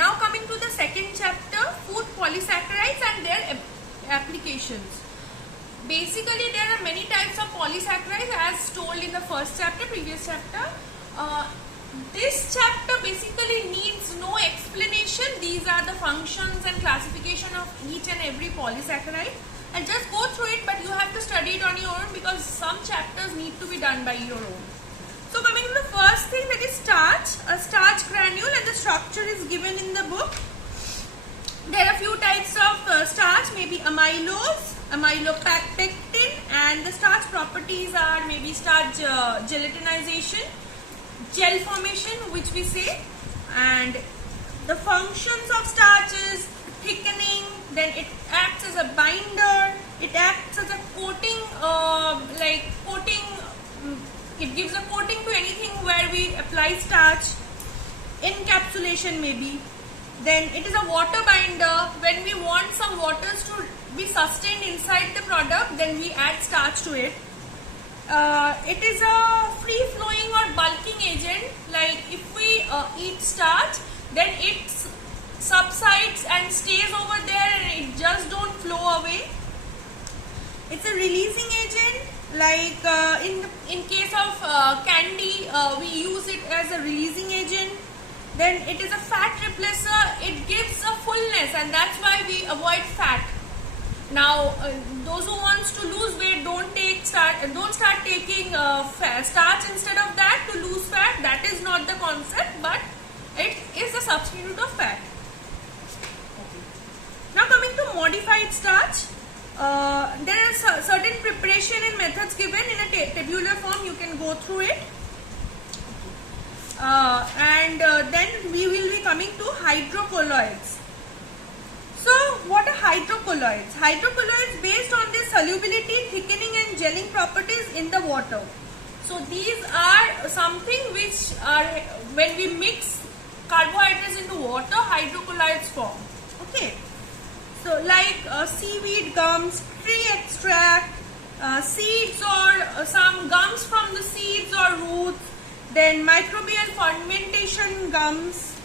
Now coming to the second chapter, food polysaccharides and their applications. Basically, there are many types of polysaccharides as told in the first chapter, previous chapter. This chapter basically needs no explanation. These are the functions and classification of each and every polysaccharide. And just go through it, but you have to study it on your own because some chapters need to be done by your own. So coming to the first thing, that is starch, a starch granule, and the structure is given in the book. There are a few types of starch, maybe amylose, amylopectin, and the starch properties are maybe starch gelatinization, gel formation, which we say, and the functions of starch is thickening, then it acts as a binder, it acts as a coating, it gives a coating to anything where we apply starch, encapsulation maybe. Then it is a water binder. When we want some waters to be sustained inside the product, then we add starch to it. It is a free flowing or bulking agent. Like if we eat starch, then it subsides and stays over there and it just don't flow away. It's a releasing agent. Like in case of candy, we use it as a releasing agent. Then it is a fat replacer. It gives a fullness, and that's why we avoid fat. Now, those who wants to lose weight, don't start taking starch instead of that to lose fat. That is not the concept, but it is a substitute of fat. Now coming to modified starch. There are certain preparation and methods given in a tabular form. You can go through it. Then we will be coming to hydrocolloids. So what are hydrocolloids? Hydrocolloids based on their solubility, thickening and gelling properties in the water. So these are something which are, when we mix carbohydrates into water, hydrocolloids form. Okay. So like seaweed gums, tree extract, seeds or some gums from the seeds or roots, then microbial fermentation gums.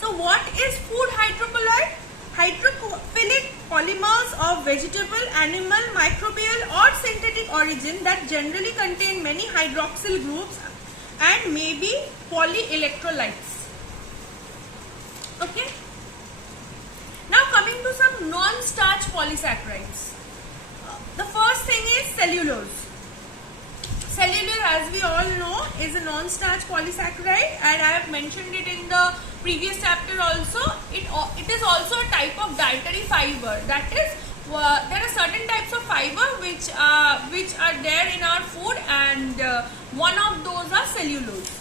So what is food hydrocolloid? Hydrophilic polymers of vegetable, animal, microbial or synthetic origin that generally contain many hydroxyl groups and may be polyelectrolytes. Okay. Now coming to some non-starch polysaccharides. The first thing is cellulose. Cellulose, as we all know, is a non-starch polysaccharide, and I have mentioned it in the previous chapter also. It is also a type of dietary fiber. That is, there are certain types of fiber which are there in our food, and one of those are cellulose.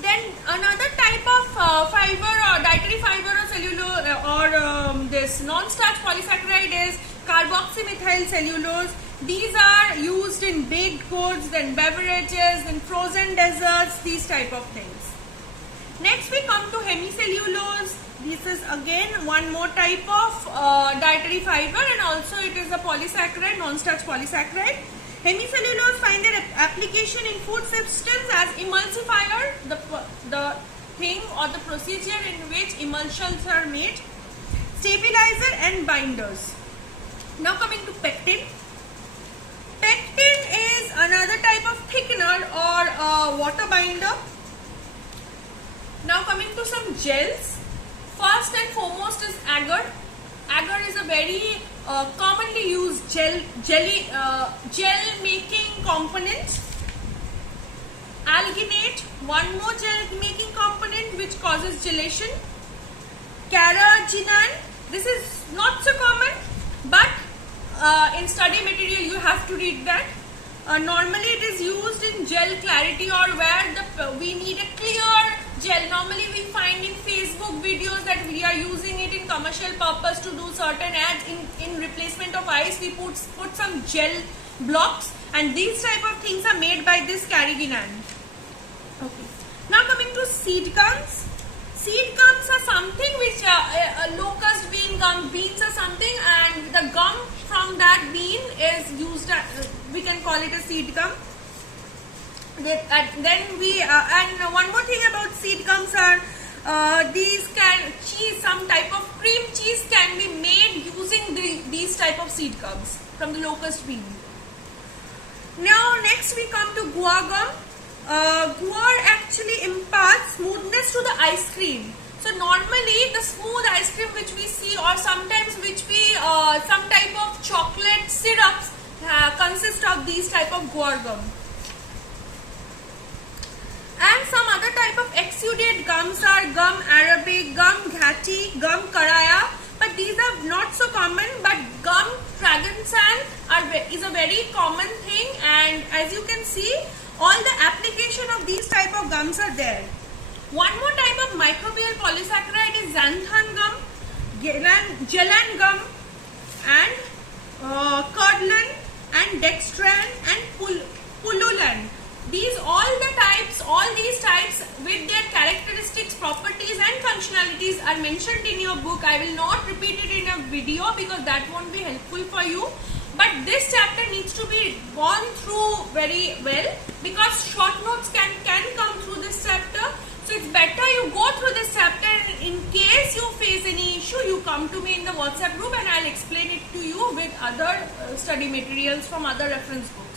Then another type of fiber or dietary fiber or cellulose or this non-starch polysaccharide is carboxymethyl cellulose. These are used in baked goods, then beverages, in frozen desserts, these type of things. Next we come to hemicellulose. This is again one more type of dietary fiber, and also it is a polysaccharide, non-starch polysaccharide. Hemicellulose find their application in food substance as emulsifier, the thing or the procedure in which emulsions are made, stabilizer and binders. Now coming to pectin. Pectin is another type of thickener or water binder. Now coming to some gels. First and foremost is agar. Agar is a very commonly used gel making component. Alginate, one more gel making component which causes gelation. Carrageenan, this is not so common, but in study material you have to read that. Normally it is used in gel clarity or where we need a clear gel. Normally we find in Facebook videos that we are using it in commercial purpose to do certain ads. In replacement of ice we put some gel blocks, and these type of things are made by this carrageenan. Okay. Now coming to seed gums. Seed gums are something which a locust bean gum, beans are something, and the gum from that bean is used, we can call it a seed gum. Then we and one more thing about seed gums are some type of cream cheese can be made using these type of seed cubs from the locust bean. Now next we come to guar gum. Guar actually imparts smoothness to the ice cream. So normally the smooth ice cream which we see, or sometimes some type of chocolate syrups consist of these type of guar gum. And some other type of exudate gums are gum arabic, gum ghati, gum karaya, but these are not so common. But gum fragrance is a very common thing, and as you can see, all the application of these type of gums are there. One more type of microbial polysaccharide is xanthan gum, gellan gum, and curdlan, and dextran, and pullulan. All these types with their characteristics, properties and functionalities are mentioned in your book. I will not repeat it in a video because that won't be helpful for you. But this chapter needs to be gone through very well, because short notes can come through this chapter. So it's better you go through this chapter, and in case you face any issue, you come to me in the WhatsApp group and I'll explain it to you with other study materials from other reference books.